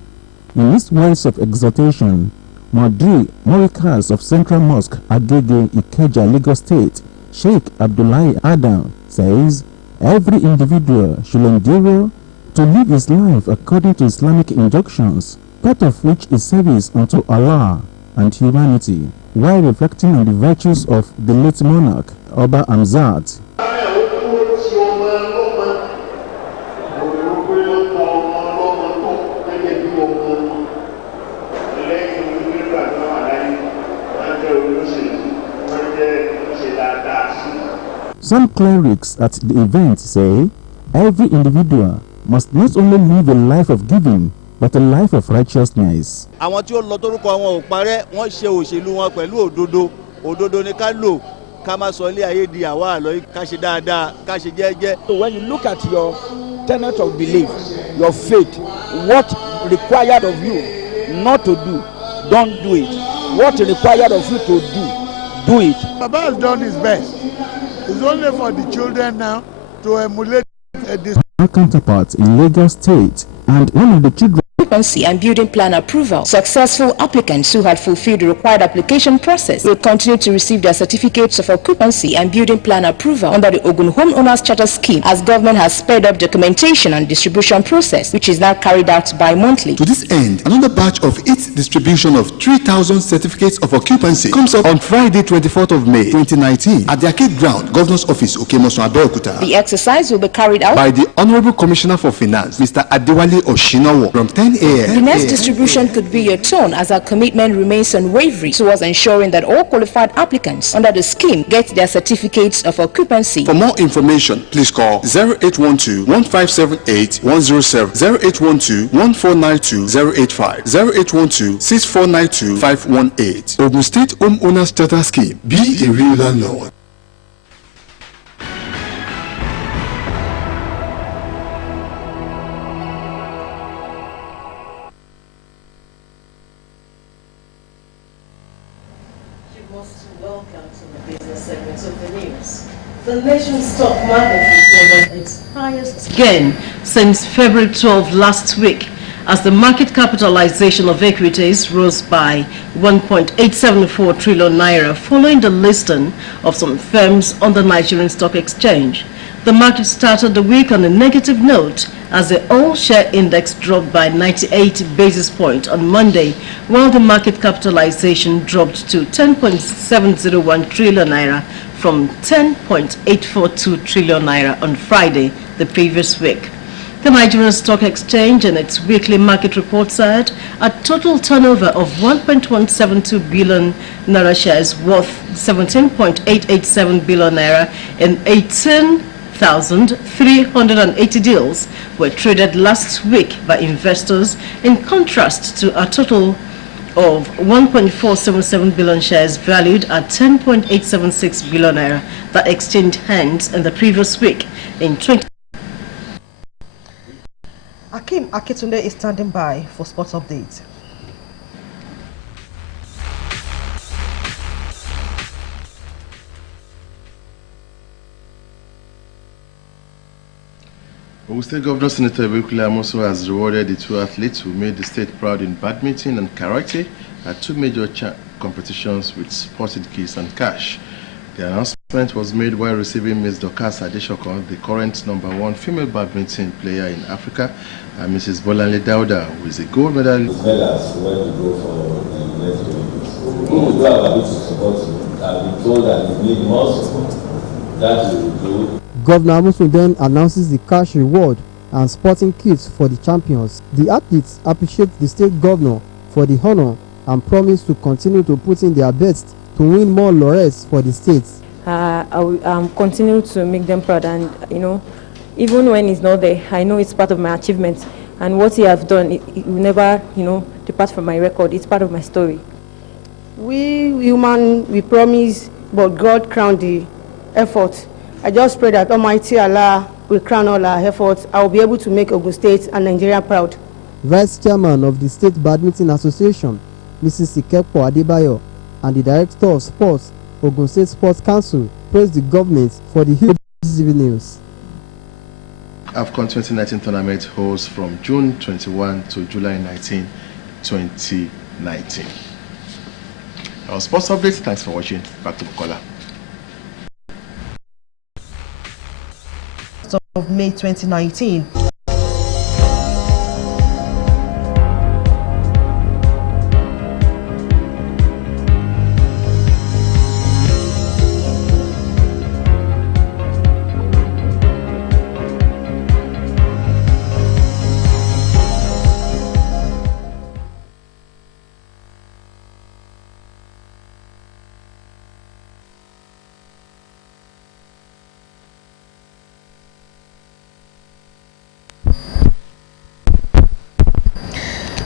In his words of exhortation, Madri Morikas of Central Mosque Agege Ikeja, Lagos State, Sheikh Abdullahi Adam says, every individual should endeavor to live his life according to Islamic injunctions, part of which is service unto Allah and humanity, while reflecting on the virtues of the late monarch, Oba Amzat. Some clerics at the event say every individual must not only live a life of giving but a life of righteousness. Àwọn tí ó lọ tórúkọ wọn ò parẹ́, wọ́n ṣe òṣèlú wọn pẹ̀lú òdodo. Òdodo ni ká lò, ká má sọ ilé ayé di àwa àlọ́, ká ṣe dáadáa, ká ṣe jẹ́jẹ́. So when you look at your tenet of belief, your faith, what required of you not to do, don't do it. What required of you to do it. Baba has done his best. It's only for the children now to emulate this. Our counterparts in Lagos State and one of the children. Occupancy and building plan approval. Successful applicants who had fulfilled the required application process will continue to receive their certificates of occupancy and building plan approval under the Ogun Homeowners Charter Scheme, as government has sped up documentation and distribution process, which is now carried out bi-monthly. To this end, another batch of its distribution of 3,000 certificates of occupancy comes up on Friday, 24th of May, 2019, at the Arcade Ground, Governor's Office, Okemoson, Abeokuta. The exercise will be carried out by the Honorable Commissioner for Finance, Mr. Adewale Oshinawo, from 10 a.m. The next distribution could be your turn, as our commitment remains unwavering towards ensuring that all qualified applicants under the scheme get their certificates of occupancy. For more information, please call 0812-1578-107, 0812-1492-085, 0812-6492-518. Ogun State Homeowners Charter Scheme. Be a real landlord. The nation's stock market recorded its highest gain since February 12 last week, as the market capitalization of equities rose by 1.874 trillion naira following the listing of some firms on the Nigerian Stock Exchange. The market started the week on a negative note as the all-share index dropped by 98 basis points on Monday, while the market capitalization dropped to 10.701 trillion naira from 10.842 trillion naira on Friday the previous week. The Nigerian Stock Exchange in its weekly market report said a total turnover of 1.172 billion naira shares worth 17.887 billion naira in 18,380 deals were traded last week by investors, in contrast to a total of 1.477 billion shares valued at 10.876 billion naira that exchanged hands in the previous week. In 20. Akim Akitunde is standing by for sports updates. Ogun State Governor Senator Ebekule Amoso has rewarded the two athletes who made the state proud in badminton and karate at two major competitions with sporting kits and cash. The announcement announcement was made while receiving Ms. Dorcas Adeshoko, the current #1 female badminton player in Africa, and Mrs. Bolanle Dauda, who is a gold medalist. Medals when we go for the next Olympics. We will do our bit to support you. I've been told that we need more support. That we will do. Governor Amosun then announces the cash reward and sporting kits for the champions. The athletes appreciate the state governor for the honor and promise to continue to put in their best to win more laurels for the state. I will continue to make them proud, and even when it's not there, I know it's part of my achievement, and what he have done, it will never depart from my record. It's part of my story. We human, we promise, but God crown the effort. I just pray that Almighty Allah will crown all our efforts. I will be able to make Ogun State and Nigeria proud. Vice Chairman of the State Badminton Association, Mrs. Ikepo Adebayo, and the Director of Sports, Ogun State Sports Council, praised the government for the huge news. AFCON 2019 tournament holds from June 21 to July 19, 2019. Our sports update. Thanks for watching. Back to Bukola. Of May 2019.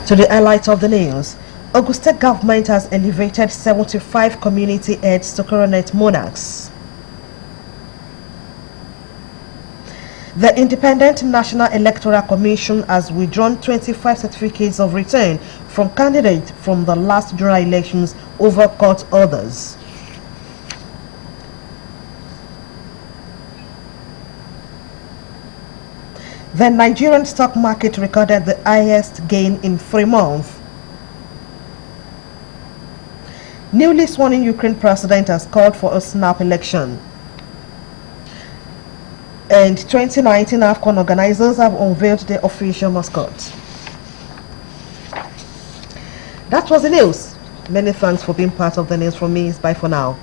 To the highlights of the news, Ogun State government has elevated 75 community heads to coronet monarchs. The Independent National Electoral Commission has withdrawn 25 certificates of return from candidates from the last general elections over court orders. The Nigerian stock market recorded the highest gain in 3 months. Newly sworn in Ukraine president has called for a snap election. And 2019 AFCON organizers have unveiled their official mascot. That was the news. Many thanks for being part of the news. From me, bye for now.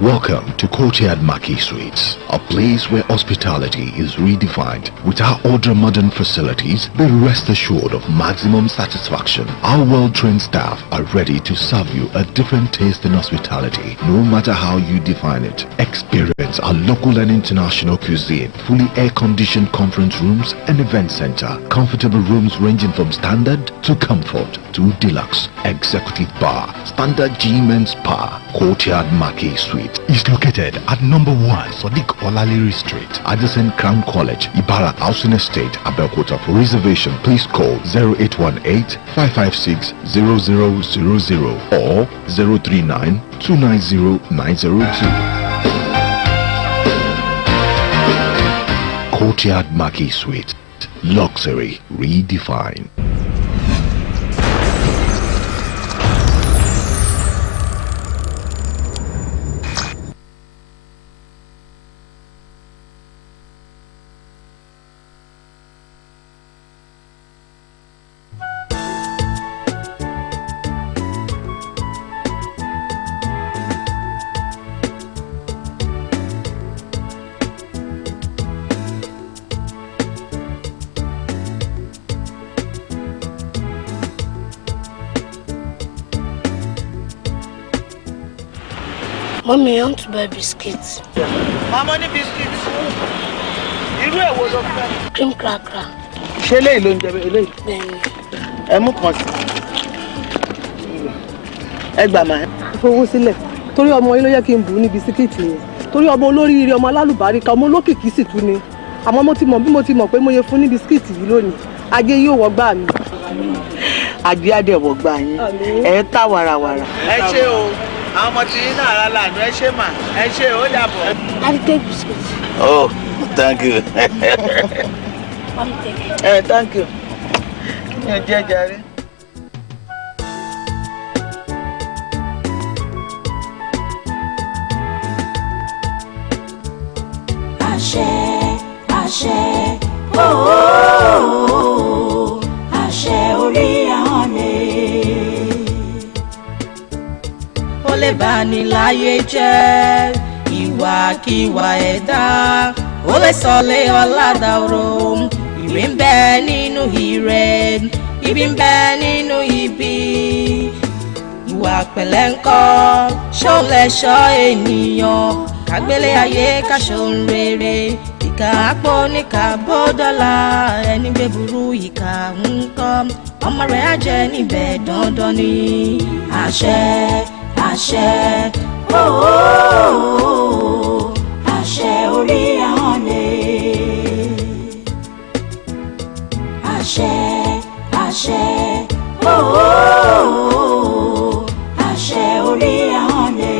Welcome to Courtyard Maki Suites, a place where hospitality is redefined. With our ultra-modern facilities, be rest assured of maximum satisfaction. Our well-trained staff are ready to serve you a different taste in hospitality, no matter how you define it. Experience our local and international cuisine, fully air-conditioned conference rooms and event center, comfortable rooms ranging from standard to comfort to deluxe, executive bar, standard gym and spa. Courtyard Maki Suite is located at number 1 Sodiq Olaliri Street, adjacent Crown College, Ibara Housing Estate, Abeokuta. For reservation, please call 0818-556-0000 or 039-290-902. Courtyard Maki Suite, luxury redefined. Mommy, I want to buy biscuits. How many biscuits? Cream cracker. ṣé eléyìí ló ń jẹ eléyìí. ẹ mú kan sí ẹ gbà máa. fowó sílẹ̀ torí ọmọ yín ló yẹ kí n bù ú ní bisikíìtì yẹn torí ọmọ olóríire ọmọ alálùbáríkà ọmọ olókìkí sì tún ni àmọ́ mo ti mọ̀ bí mo ti mọ̀ pé mo yẹ fún ní bisikíìtì yìí lónìí ajé yóò wọ́ gbà mí. ajé àdẹ̀wọ̀ gbà yín ẹ ta wàràwàrà. ẹ ṣé o àwọn ọmọ tí yín náà rà lànà ẹ ṣé mà ẹ ṣé ó dàbọ̀. I'll take biscuits. Oh, thank you. Thank you. Kí ni o jẹ́ jàre? Àṣẹ, àṣẹ, ooo, àṣẹ orí ahọ́n ni. Ó lè bani láyé jẹ́ ìwàkiwà ẹ̀dá, ó lè sọlé ọ̀làdàrò, ire ń bẹ nínú ire, ibi ń bẹ nínú ibi. Ìwà pẹ̀lẹ́ ńkọ́, ṣó lè ṣọ́ ènìyàn, kágbélé ayé káṣohun rere, ìkà àpò níkà bọ́dọ́là, ẹni gbé burú ìkà ńkọ́, ọmọ rẹ̀ á jẹ níbẹ̀ dandan ni. Àṣẹ, àṣẹ, ooo, àṣẹ orí ahọ́n ni. Àṣẹ, àṣẹ, ooo, àṣẹ orí ahọ́n ni.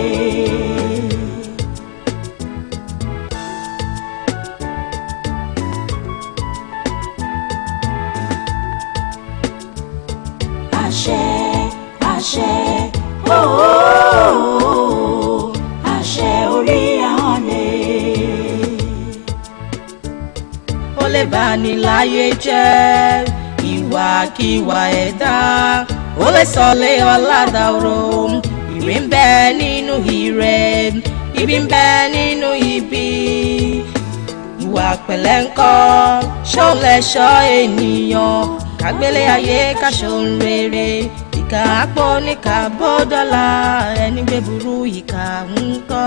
Àṣẹ, àṣẹ, ooo, àṣẹ orí ahọ́n ni. Ó lè bani láyé jẹ́ ìwàkiwà ẹ̀dá, ó lè sọlé ọ̀làdàrò, ire ń bẹ nínú ire, ibi ń bẹ nínú ibi. Ìwà pẹ̀lẹ́ ńkọ́, ṣó lè ṣọ́ ènìyàn, kágbélé ayé káṣohun rere, ìkà àpò níkà bọ́dọ́là, ẹni gbé burú ìkà ńkọ́,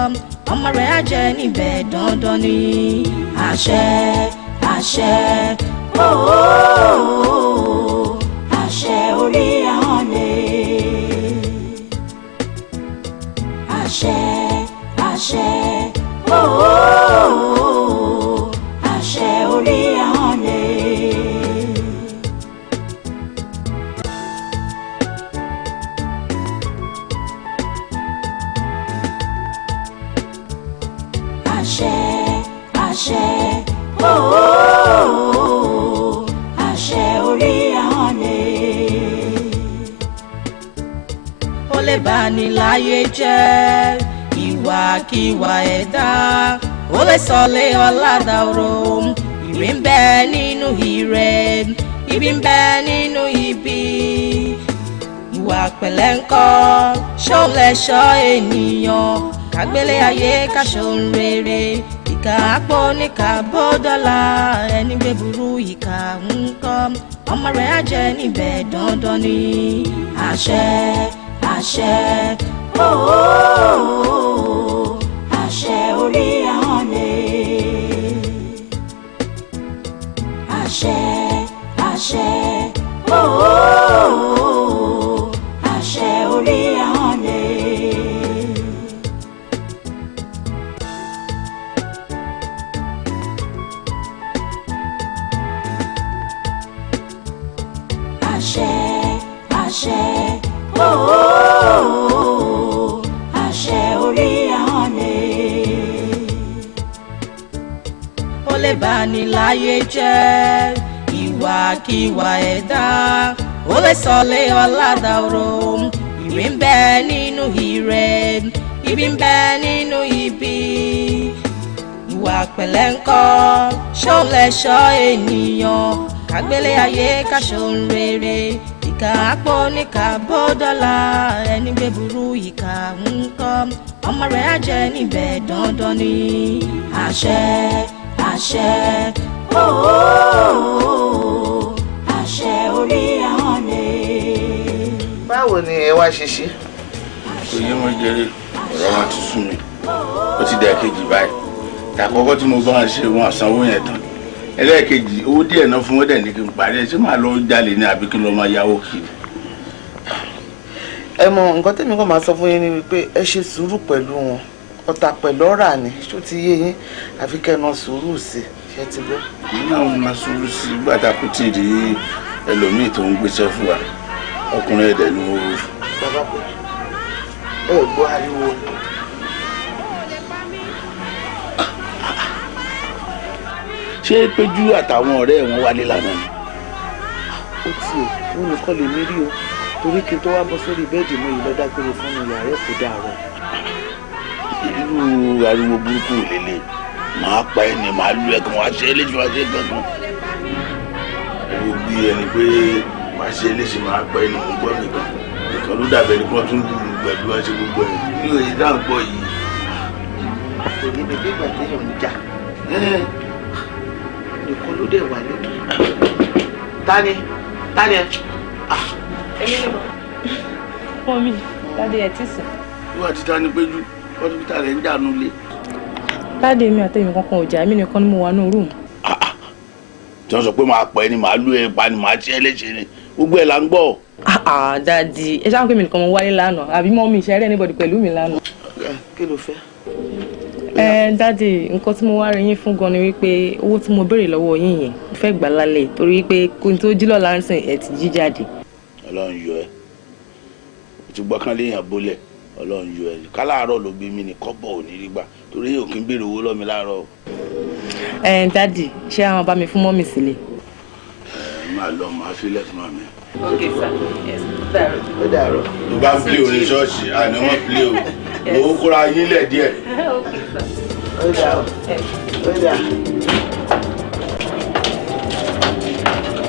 ọmọ rẹ̀ á jẹ níbẹ̀ dandan ni. Àṣẹ, àṣẹ, ooo, àṣẹ orí ahọ́n ni. Àṣẹ, àṣẹ, ooo, àṣẹ orí ahọ́n ni. Àṣẹ, àṣẹ, ooo, àṣẹ orí ahọ́n ni. Ó lè bani láyé jẹ́ ìwàkiwà ẹ̀dá, ó lè sọlé ọ̀làdàrò, ire ń bẹ nínú ire, ibi ń bẹ nínú ibi. Ìwà pẹ̀lẹ́ ńkọ́, ṣó lè ṣọ́ ènìyàn, kágbélé ayé káṣohun rere, ìkà àpò níkà bọ́dọ́là, ẹni gbé burú ìkà ńkọ́, ọmọ rẹ̀ á jẹ níbẹ̀ dandan ni. Àṣẹ, àṣẹ, ooo, àṣẹ orí ahọ́n ni. Àṣẹ, àṣẹ, ooo, àṣẹ orí ahọ́n ni. Àṣẹ, àṣẹ, ooo, àṣẹ orí ahọ́n ni. Ó lè bani láyé jẹ́ ìwàkiwà ẹ̀dá, ó lè sọlé ọ̀làdàrò, ire ń bẹ nínú ire, ibi ń bẹ nínú ibi. Ìwà pẹ̀lẹ́ ńkọ́, ṣó lè ṣọ́ ènìyàn, kágbélé ayé káṣohun rere, ìkà àpò níkà bọ́dọ́là, ẹni gbé burú ìkà ńkọ́, ọmọ rẹ̀ á jẹ níbẹ̀ dandan ni. Àṣẹ, àṣẹ, ooo, àṣẹ orí ahọ́n ni. báwo ni ẹ wá ṣe ṣe. kò yé wọn jẹrẹ ọ̀rọ̀ wọn ti sún mi ó ti dẹ̀ kejì báyìí tàkọ́kọ́ tí mo bá wọn ṣe wọn àsanwó yẹn tán ẹlẹ́ẹ̀kejì owó díẹ̀ náà fún ọdẹ ní kí n parí ẹ ṣé máa lọ jalè ní àbí kí n lọ máa yáwó kiri. ẹ mọ nǹkan tẹ́mi kàn máa sọ fún yín ni wípé ẹ ṣe sùúrù pẹ̀lú wọn ọ̀tà pẹ̀lú ọ̀rà ni ṣó ti yé yín àfi kẹ́nà sùúrù sí ṣe ti gbọ́. èmi náà máa sùúrù sí gbàtà kú tí ì rí ẹlòmíì tó ń gbéṣẹ́ fún wa ọkùnrin ẹ̀dẹ̀ ni mo rò. bàbá pé ẹ gbọ́ ariwo. ṣé péjú àtàwọn ọ̀rẹ́ wọn wálé lánàá ni. ó tiẹ̀ wọn nìkan lè mí rí o torí kí n tó wá bọ́ sórí bẹ́ẹ̀dì mo yìí lọ dágbére fún mi yàrá ẹ̀ kó dàrọ̀. irú ariwo burúkú lélẹ̀ máa pa ẹni máa lu ẹ̀kan wá ṣe é léṣe wá ṣe é gangan. ó bí ẹni pé wá ṣe é léṣe máa pa ẹni mú gbọ́ nìkan nìkan ló dàbẹ̀ ní kí wọ́n tún lùlù pẹ̀lú wá ṣe gbogbo ẹ̀ ní òye dáhùn gbọ́ yìí. kò ní bèbè ìgbà téèyàn ń jà nìkan ló dé wà lẹ́nu. tani ẹ. èmi ni fún mi dáadé ẹ ti sùn. ìwà títa ni péjú hospital rẹ̀ ń dànù lé. dáadé mi àtẹ̀mí kankan ò jà èmi nìkan ni mo wà ní rúùmù. tí wọ́n sọ pé máa pẹ́ ni màá lù ẹ́ pa ni màá tiẹ́ léṣe ni gbogbo ẹ̀ là ń gbọ́. dáadé ẹ ṣáà pé mi nìkan mo wáyé lánàá àbí mọ́ mi ìṣẹ́rẹ́ anybody pẹ̀lú mi lánàá. kí ló fẹ́. dáàdì nǹkan tí mo wá rí yín fún gan ni wípé owó tí mo béèrè lọ́wọ́ yín yẹn mo fẹ́ gbà lálẹ́ torí wípé kò ní tó jí lọ́la ń sìn ẹ̀ ti jí jáde. ọlọ́run yọ ẹ́ o ti gbọ́ kán léèyàn bólẹ̀ ọlọ́run yọ ẹ́ káláàárọ̀ ló bí mi ní kọ́bọ̀ ò ní rí gbà torí yóò kí n béèrè owó lọ́mi láàárọ̀. dáàdì ṣé àwọn bá mi fún mọ́mì sílẹ̀. máa lọ máa filẹ̀ fún màmí. ok sir yes ó dàrọ̀. tó bá ń plé orin ṣọ́ọ̀ṣì àná wọ́n plé o mo kóra yín lẹ̀ díẹ̀. ó dà ó dà.